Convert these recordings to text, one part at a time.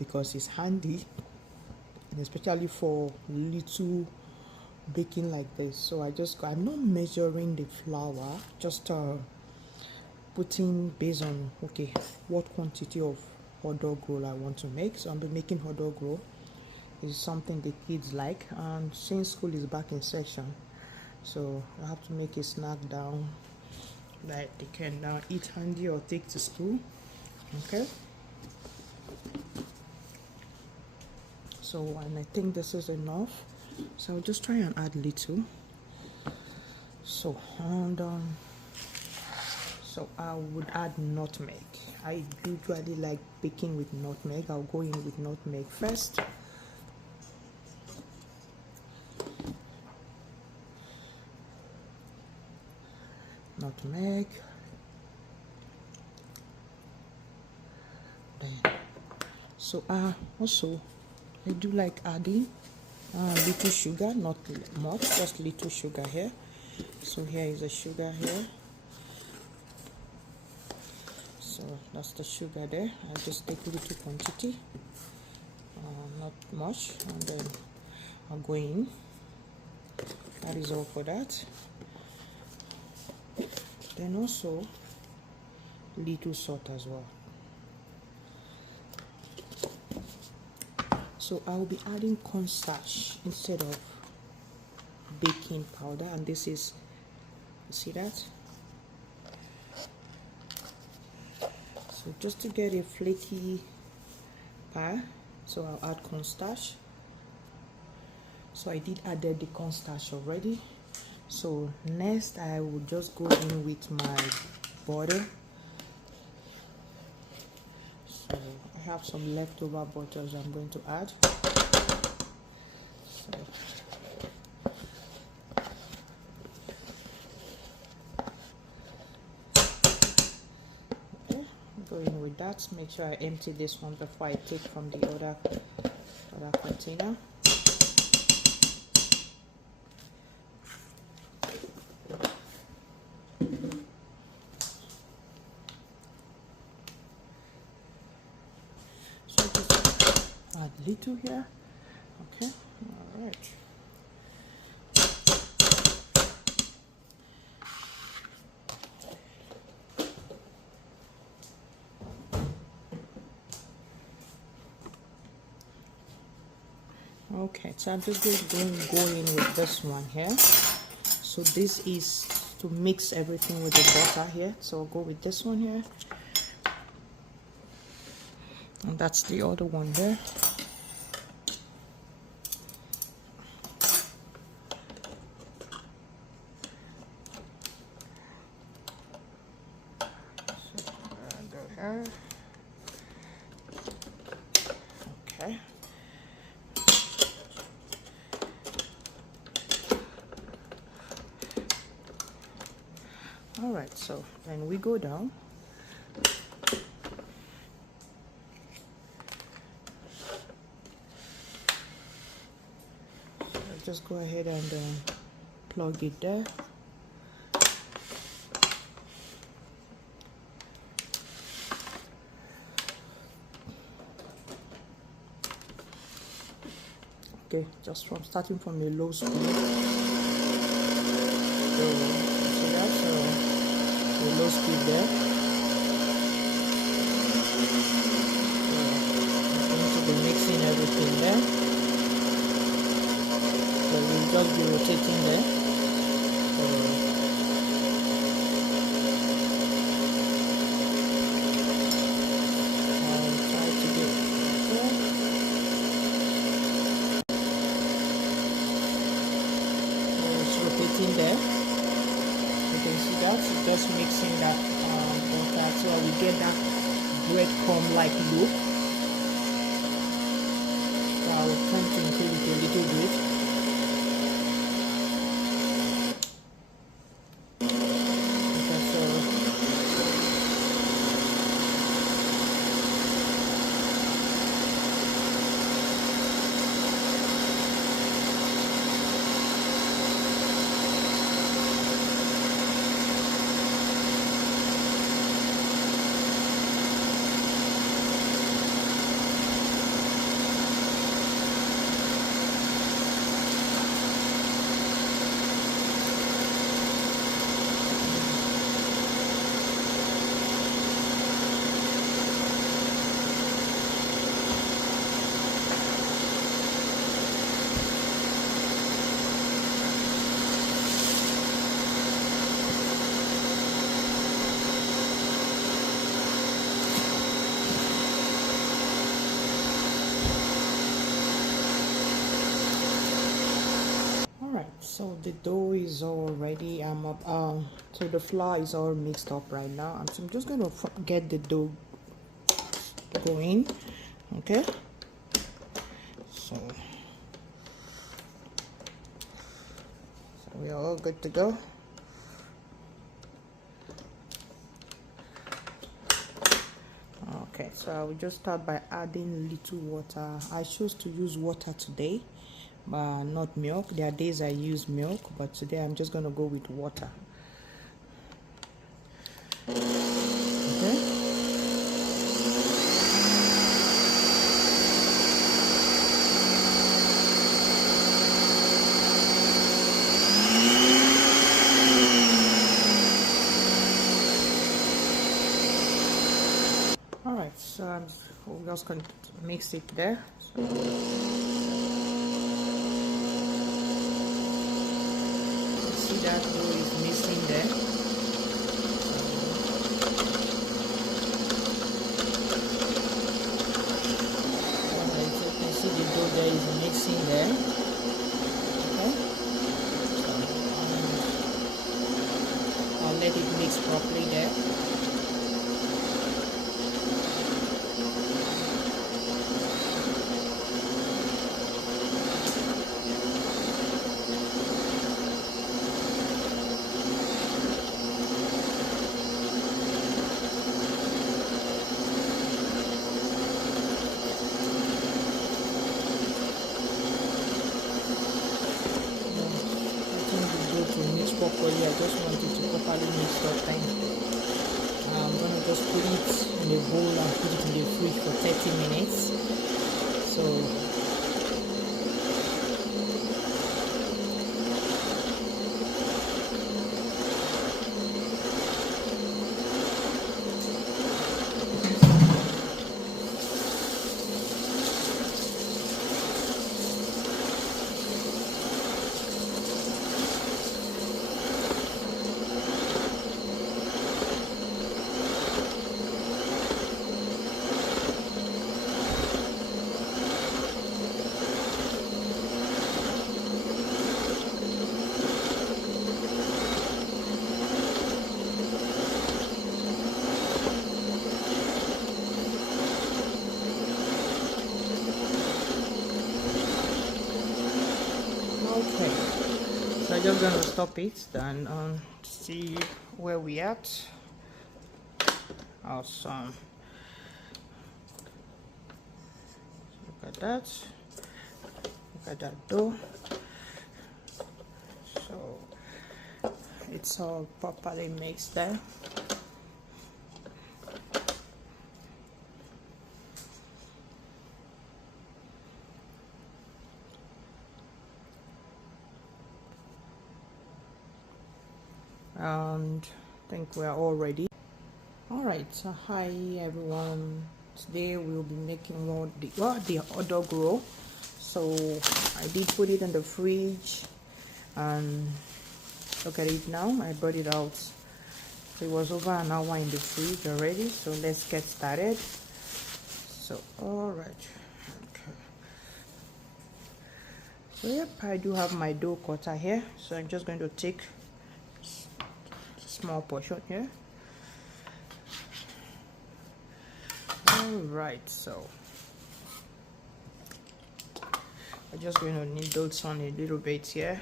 because it's handy, and especially for little baking like this. So I'm not measuring the flour, just putting based on okay what quantity of hot dog roll I want to make. So I'm making hot dog roll. Is something the kids like, and since school is back in session, so I have to make a snack down that they can now eat handy or take to school. Okay, so and I think this is enough, so I'll just try and add little. So and so I would add nutmeg. I usually like baking with nutmeg. I'll go in with nutmeg first. Nutmeg. Then so also I do like adding little sugar, not much, just little sugar here. So here is the sugar here. So that's the sugar there. I just take little quantity, not much, and then I'll go in. That is all for that. Then also little salt as well. So I'll be adding cornstarch instead of baking powder, and this is, you see that? So just to get a flaky pie, so I'll add cornstarch. So I did add the cornstarch already. So next I will just go in with my butter. So I have some leftover butters I'm going to add. So okay, go in with that. Make sure I empty this one before I take from the other container. Add little here. Okay, all right. Okay, so I'm just going with this one here. So this is to mix everything with the butter here. So I'll go with this one here. And that's the other one there. Okay. All right, so then we go down. Just go ahead and plug it there. Okay, just starting from a low speed. So see that? So a low speed there. So I'm going to be mixing everything there. So we'll just be rotating there. I'll try to get there. So it's rotating there. You can see that. It's just mixing that butter so we get that breadcrumb-like look. So I will try to increase it a little bit. right, so the dough is all ready. I'm up. So the flour is all mixed up right now. So I'm just going to get the dough going. Okay. So we are all good to go. Okay, so I will just start by adding little water. I chose to use water today, but not milk. There are days I use milk, but today I'm just going to go with water. Okay. All right, so we're just going to mix it there. So see that dough is missing there. Alright, so you can see the dough there is mixing there. Okay. I'll let it mix properly there. Properly, I just want it to properly mix up. Time. I'm gonna just put it in a bowl and put it in the fridge for 30 minutes. So okay, so I'm just gonna stop it and see where we at. Awesome. Look at that. Look at that dough. So it's all properly mixed there. And I think we are all ready. All right, so hi everyone. Today we'll be making the hot dog roll. So I did put it in the fridge and look at it now. I brought it out. So it was over an hour in the fridge already. So let's get started. So all right. Okay. So yep, I do have my dough cutter here. So I'm just going to take small portion here. All right, so I'm just going to needle it on a little bit here.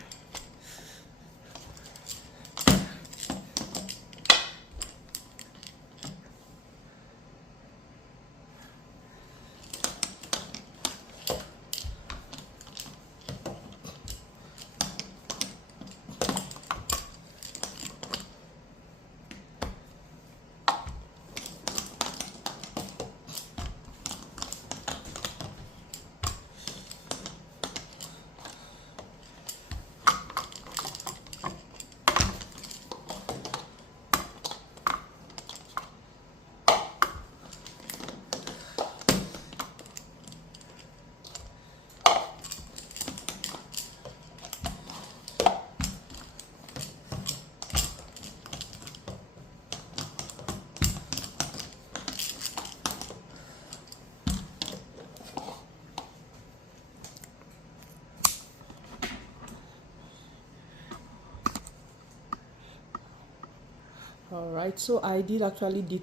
All right, so I did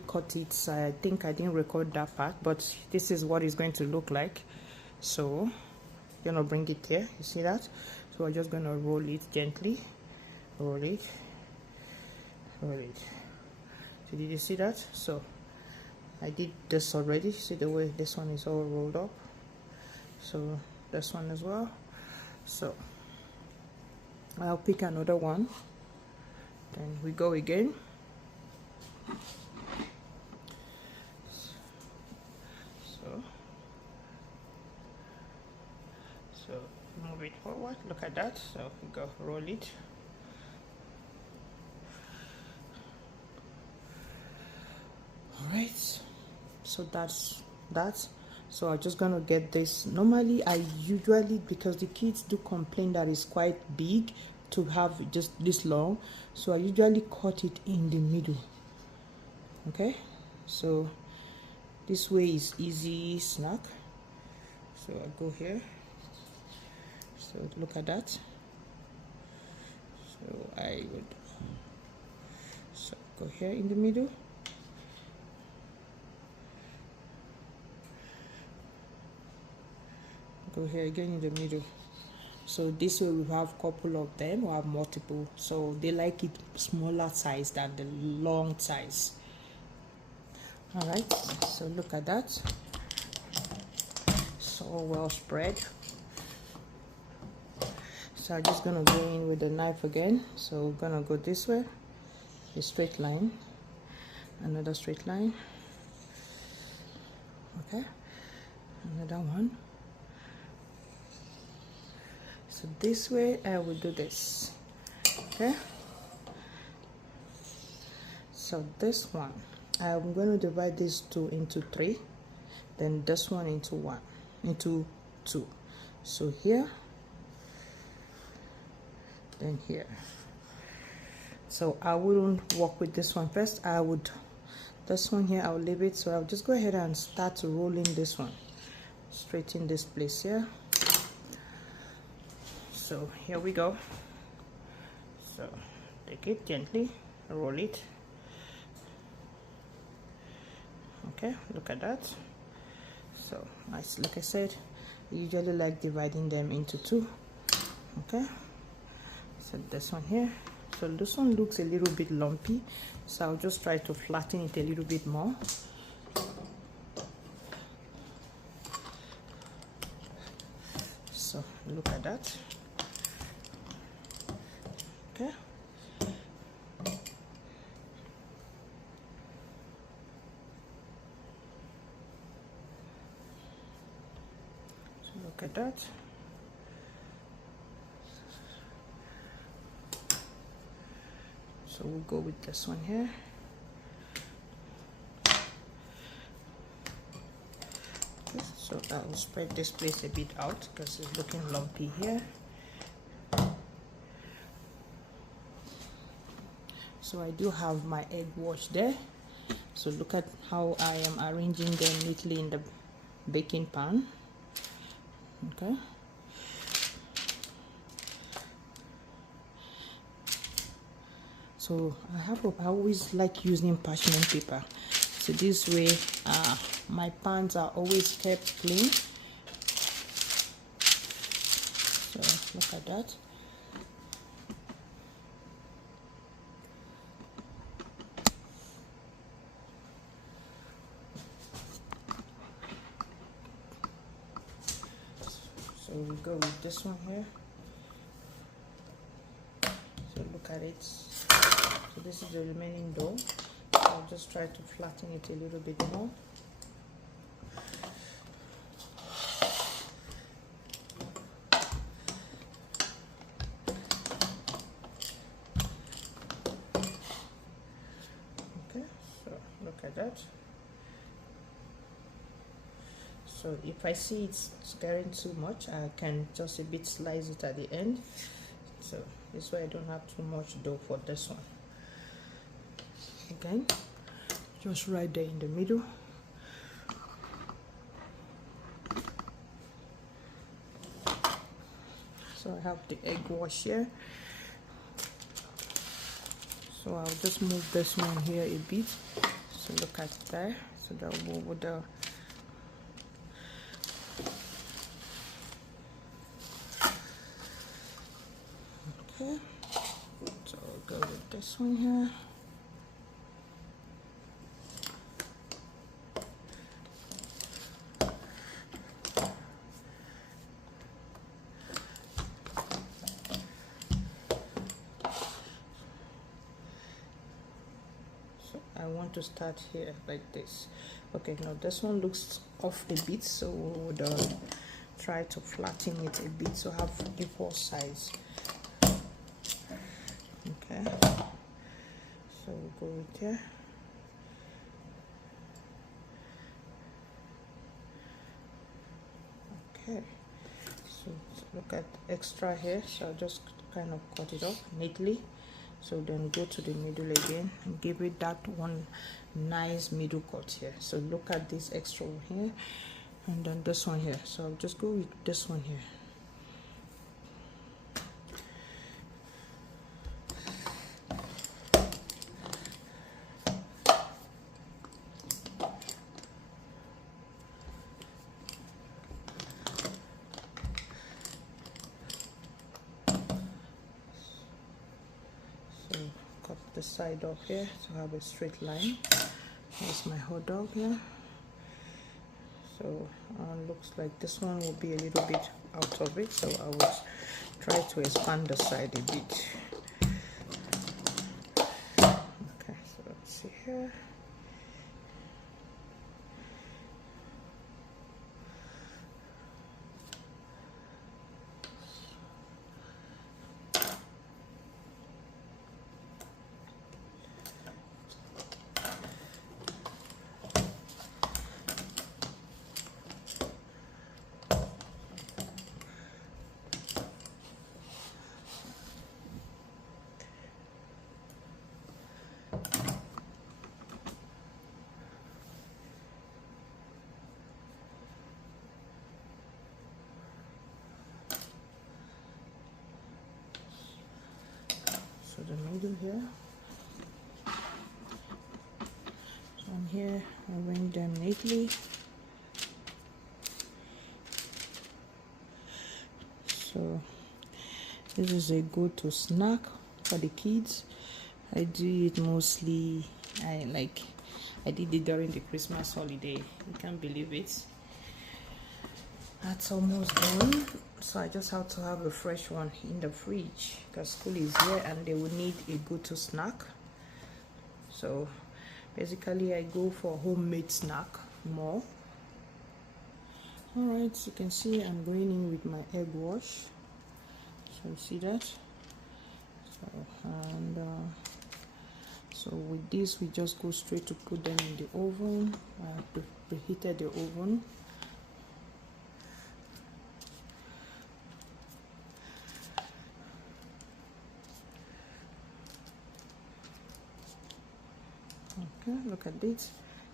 cut it. So I think I didn't record that part, but this is what it's going to look like. So you're gonna bring it here, you see that? So we're just gonna roll it gently, roll it, roll it. So did you see that? So I did this already. See the way this one is all rolled up. So this one as well. So I'll pick another one, then we go again. So move it forward, look at that. So we go roll it. All right, so that's that. So I'm just gonna get this. Normally I usually, because the kids do complain that it's quite big to have just this long, so I usually cut it in the middle. Okay, so this way is easy snack. So I go here. So look at that. So I would go here in the middle. Go here again in the middle. So this way we have a couple of them, we have multiple. So they like it smaller size than the long size. All right, so look at that. So well spread. So I'm just gonna go in with the knife again. So we're gonna go this way, a straight line, another straight line. Okay, another one. So this way I will do this. Okay, so this one I'm going to divide these two into 3, then this one into 2. So here, then here. So I wouldn't work with this one first. This one here I'll leave it. So I'll just go ahead and start rolling this one straight in this place here. So here we go. So take it gently, roll it. Okay, look at that. So nice. Like I said, I usually like dividing them into 2. Okay, so this one here. So this one looks a little bit lumpy, so I'll just try to flatten it a little bit more. So look at that. Okay, so look at that. So we'll go with this one here. Okay, so I will spread this place a bit out because it's looking lumpy here. So I do have my egg wash there. So look at how I am arranging them neatly in the baking pan. Okay. So I always like using parchment paper. So this way my pans are always kept clean. So look at that. So we go with this one here. So look at it. So this is the remaining dough. So I'll just try to flatten it a little bit more. Okay, so look at that. So if I see it's getting too much, I can just a bit slice it at the end. So this way I don't have too much dough for this one. Again, just right there in the middle. So I have the egg wash here. So I'll just move this one here a bit. So look at that. So that will with the okay. So I'll go with this one here. I want to start here like this. Okay, now this one looks off a bit, so we'll try to flatten it a bit so have equal size. Okay, so we'll go with here. Okay, so look at extra here, so I'll just kind of cut it off neatly. So then go to the middle again and give it that one nice middle cut here. So look at this extra one here and then this one here. So I'll just go with this one here. Cut the side off here to have a straight line. Here's my hot dog here. So looks like this one will be a little bit out of it, so I will try to expand the side a bit. Okay, so let's see here. So the middle here. So on here, arrange them neatly. So this is a go-to snack for the kids. I do it mostly. I did it during the Christmas holiday. You can't believe it. That's almost done. So I just have to have a fresh one in the fridge because school is here and they will need a go-to snack. So basically I go for homemade snack more. Alright, so you can see I'm going in with my egg wash. So you see that? So and so with this we just go straight to put them in the oven. I preheated the oven. Okay, look at this.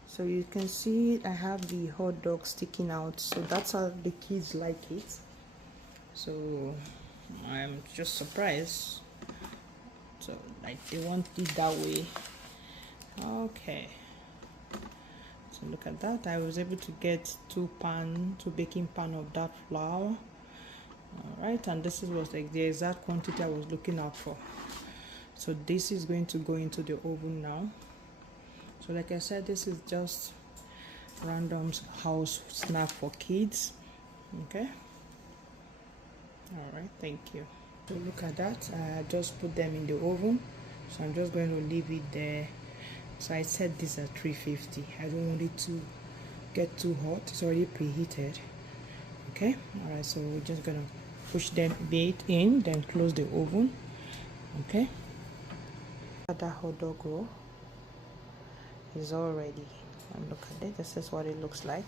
So you can see I have the hot dog sticking out, so that's how the kids like it. So I'm just surprised. So like they want it that way. Okay, so look at that. I was able to get two baking pan of that flour. All right, and this was like the exact quantity I was looking out for. So this is going to go into the oven now. So like I said, this is just random house snack for kids. Okay, all right, thank you. So look at that. I just put them in the oven, so I'm just going to leave it there. So I set this at 350. I don't want it to get too hot. It's already preheated. Okay, all right, so we're just gonna push them a bit in, then close the oven. Okay, that hot dog roll is all ready, and look at it. This is what it looks like.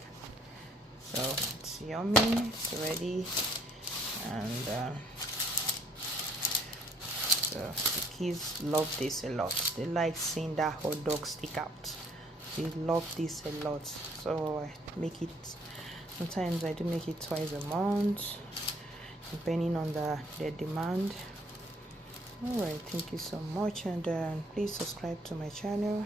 So it's yummy, it's ready, and so the kids love this a lot. They like seeing that hot dog stick out. They love this a lot. So I make it, sometimes I do make it twice a month depending on their demand. All right, thank you so much, and please subscribe to my channel.